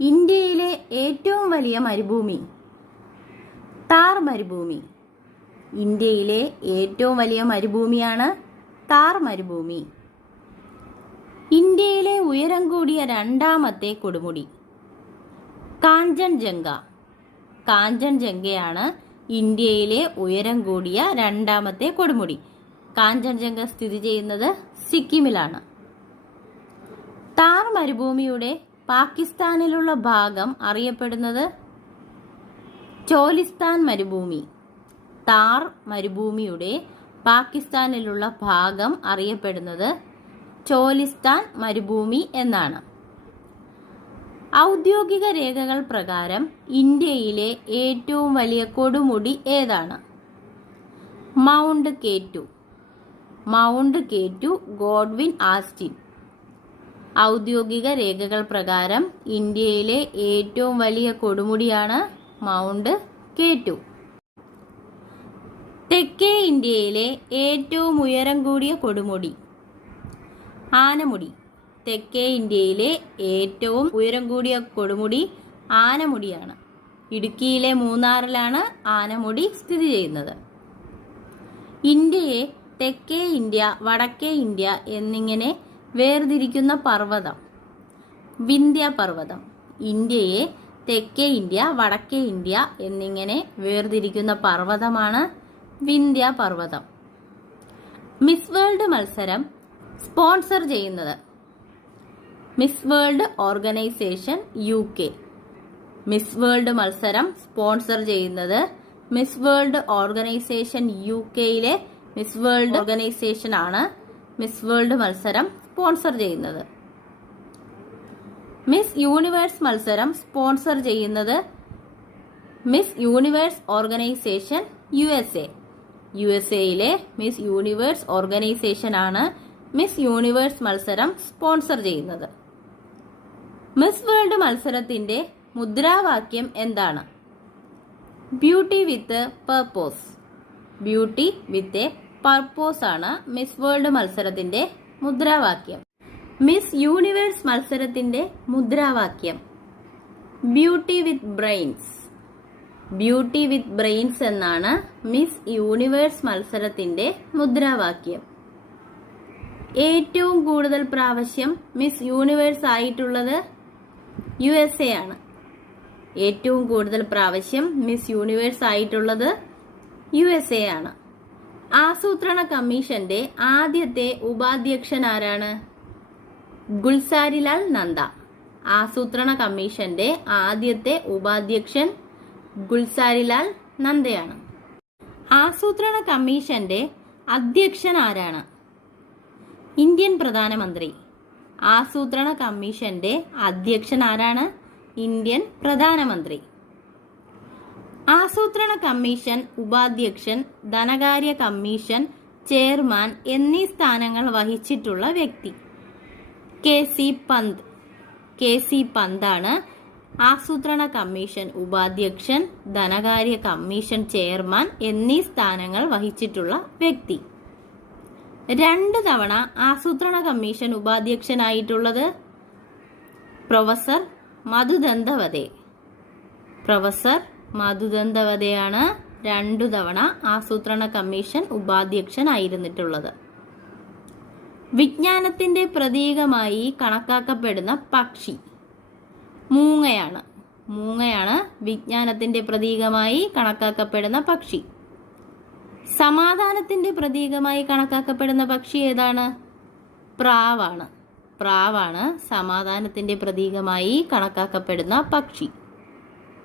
ഇന്ത്യയിലെ ഏറ്റവും വലിയ മരുഭൂമി? താർ മരുഭൂമി. ഇന്ത്യയിലെ ഏറ്റവും വലിയ മരുഭൂമിയാണ് താർ മരുഭൂമി. ഇന്ത്യയിലെ ഉയരം കൂടിയ രണ്ടാമത്തെ കൊടുമുടി? കാഞ്ചൻജംഗ. കാഞ്ചൻജംഗയാണ് ഇന്ത്യയിലെ ഉയരം കൂടിയ രണ്ടാമത്തെ കൊടുമുടി. കാഞ്ചൻജംഗ സ്ഥിതി ചെയ്യുന്നത് സിക്കിമിലാണ്. താർ മരുഭൂമിയുടെ പാകിസ്ഥാനിലുള്ള ഭാഗം അറിയപ്പെടുന്നത് ചോലിസ്ഥാൻ മരുഭൂമി. താർ മരുഭൂമിയുടെ പാകിസ്ഥാനിലുള്ള ഭാഗം അറിയപ്പെടുന്നത് ചോലിസ്ഥാൻ മരുഭൂമി എന്നാണ്. ഔദ്യോഗിക രേഖകൾ പ്രകാരം ഇന്ത്യയിലെ ഏറ്റവും വലിയ കൊടുമുടി ഏതാണ്? Mount K2. Mount K2 Godwin Austin. ഔദ്യോഗിക രേഖകൾ പ്രകാരം ഇന്ത്യയിലെ ഏറ്റവും വലിയ കൊടുമുടിയാണ് മൗണ്ട് കെ2. തെക്കേ ഇന്ത്യയിലെ ഏറ്റവും ഉയരം കൂടിയ കൊടുമുടി? ആനമുടി. തെക്കേ ഇന്ത്യയിലെ ഏറ്റവും ഉയരം കൂടിയ കൊടുമുടി ആനമുടിയാണ്. ഇടുക്കിയിലെ മൂന്നാറിലാണ് ആനമുടി സ്ഥിതി ചെയ്യുന്നത്. ഇന്ത്യയെ തെക്കേ ഇന്ത്യ, വടക്കേ ഇന്ത്യ എന്നിങ്ങനെ വേർതിരിക്കുന്ന പർവ്വതം? വിന്ധ്യ പർവ്വതം. ഇന്ത്യയെ തെക്കേ ഇന്ത്യ, വടക്കേ ഇന്ത്യ എന്നിങ്ങനെ വേർതിരിക്കുന്ന പർവ്വതമാണ് വിന്ധ്യ പർവ്വതം. മിസ് വേൾഡ് മത്സരം സ്പോൺസർ ചെയ്യുന്നത്? Miss World organisation UK. Miss World മത്സരം സ്പോൺസർ ചെയ്യുന്നത് മിസ് വേൾഡ് ഓർഗനൈസേഷൻ UKയിലെ മിസ് വേൾഡ് ഓർഗനൈസേഷൻ ആണ് മിസ് വേൾഡ് മത്സരം സ്പോൺസർ ചെയ്യുന്നത്. മിസ് യൂണിവേഴ്സ് മത്സരം സ്പോൺസർ ചെയ്യുന്നത് മിസ് യൂണിവേഴ്സ് ഓർഗനൈസേഷൻ USA. USAയിലെ മിസ് യൂണിവേഴ്സ് ഓർഗനൈസേഷൻ ആണ് മിസ് യൂണിവേഴ്സ് മത്സരം സ്പോൺസർ ചെയ്യുന്നത്. മിസ് വേൾഡ് മത്സരത്തിന്റെ മുദ്രാവാക്യം എന്താണ്? Beauty with purpose. Beauty with a purpose ആണ് മിസ് വേൾഡ് മത്സരത്തിന്റെ മുദ്രാവാക്യം. മിസ് യൂണിവേഴ്സ് മത്സരത്തിന്റെ മുദ്രാവാക്യം beauty with brains. Beauty with brains എന്നാണ് മിസ് യൂണിവേഴ്സ് മത്സരത്തിന്റെ മുദ്രാവാക്യം. ഏറ്റവും കൂടുതൽ പ്രാവശ്യം മിസ് യൂണിവേഴ്സ് ആയിട്ടുള്ളത് USA ആണ്. ഏറ്റവും കൂടുതൽ പ്രാവശ്യം മിസ് യൂണിവേഴ്സ് ആയിട്ടുള്ളത് USA ആണ്. ആസൂത്രണ കമ്മീഷന്റെ ആദ്യത്തെ ഉപാധ്യക്ഷൻ ആരാണ്? ഗുൽസാരിലാൽ നന്ദ. ആസൂത്രണ കമ്മീഷന്റെ ആദ്യത്തെ ഉപാധ്യക്ഷൻ ഗുൽസാരിലാൽ നന്ദയാണ്. ആസൂത്രണ കമ്മീഷന്റെ അധ്യക്ഷൻ ആരാണ്? ഇന്ത്യൻ പ്രധാനമന്ത്രി. ആസൂത്രണ കമ്മീഷന്റെ അധ്യക്ഷൻ ആരാണ്? ഇന്ത്യൻ പ്രധാനമന്ത്രി. ആസൂത്രണ കമ്മീഷൻ ഉപാധ്യക്ഷൻ, ധനകാര്യ കമ്മീഷൻ ചെയർമാൻ എന്നീ സ്ഥാനങ്ങൾ വഹിച്ചിട്ടുള്ള വ്യക്തി? KC പന്താണ് ആസൂത്രണ കമ്മീഷൻ ഉപാധ്യക്ഷൻ, ധനകാര്യ കമ്മീഷൻ ചെയർമാൻ എന്നീ സ്ഥാനങ്ങൾ വഹിച്ചിട്ടുള്ള വ്യക്തി. 2 തവണ ആസൂത്രണ കമ്മീഷൻ ഉപാധ്യക്ഷനായിട്ടുള്ളത് പ്രൊഫസർ മധുദണ്ഡവതെ. പ്രൊഫസർ മധുദണ്ഡവതെയാണ് 2 തവണ ആസൂത്രണ കമ്മീഷൻ ഉപാധ്യക്ഷനായിരുന്നിട്ടുള്ളത്. വിജ്ഞാനത്തിന്റെ പ്രതീകമായി കണക്കാക്കപ്പെടുന്ന പക്ഷി? മൂങ്ങയാണ്. മൂങ്ങയാണ് വിജ്ഞാനത്തിന്റെ പ്രതീകമായി കണക്കാക്കപ്പെടുന്ന പക്ഷി. സമാധാനത്തിന്റെ പ്രതീകമായി കണക്കാക്കപ്പെടുന്ന പക്ഷി ഏതാണ്? പ്രാവാണ്. പ്രാവാണ് സമാധാനത്തിന്റെ പ്രതീകമായി കണക്കാക്കപ്പെടുന്ന പക്ഷി.